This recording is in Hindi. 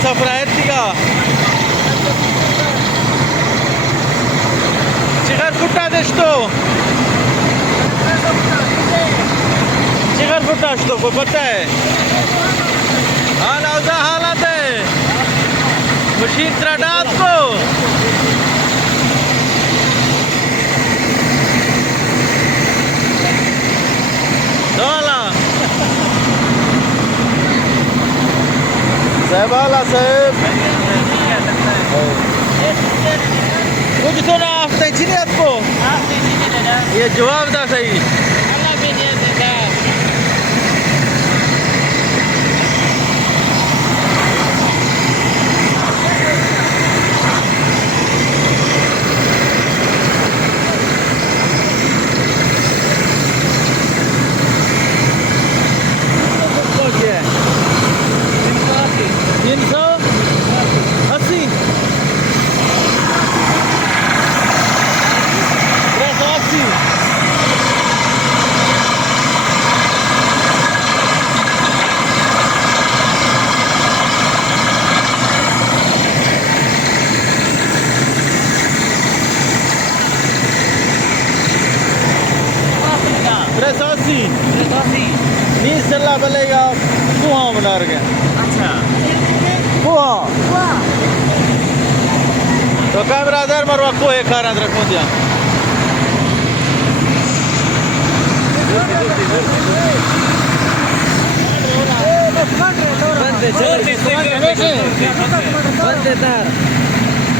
safra ettiga. Cigar futta desto. Cigar futta sto, को पता है? हालात है। मशीन त्राडात को। दोला। साहबाला साहब। कुछ तो ना आपने चीनी आपको? ये जवाब था सही। Ini setelah balik ke Puha benar ke? अच्छा Puha. तो कैमरा दर मर वक्को एक कार अंदर रखो दिया बंदे तार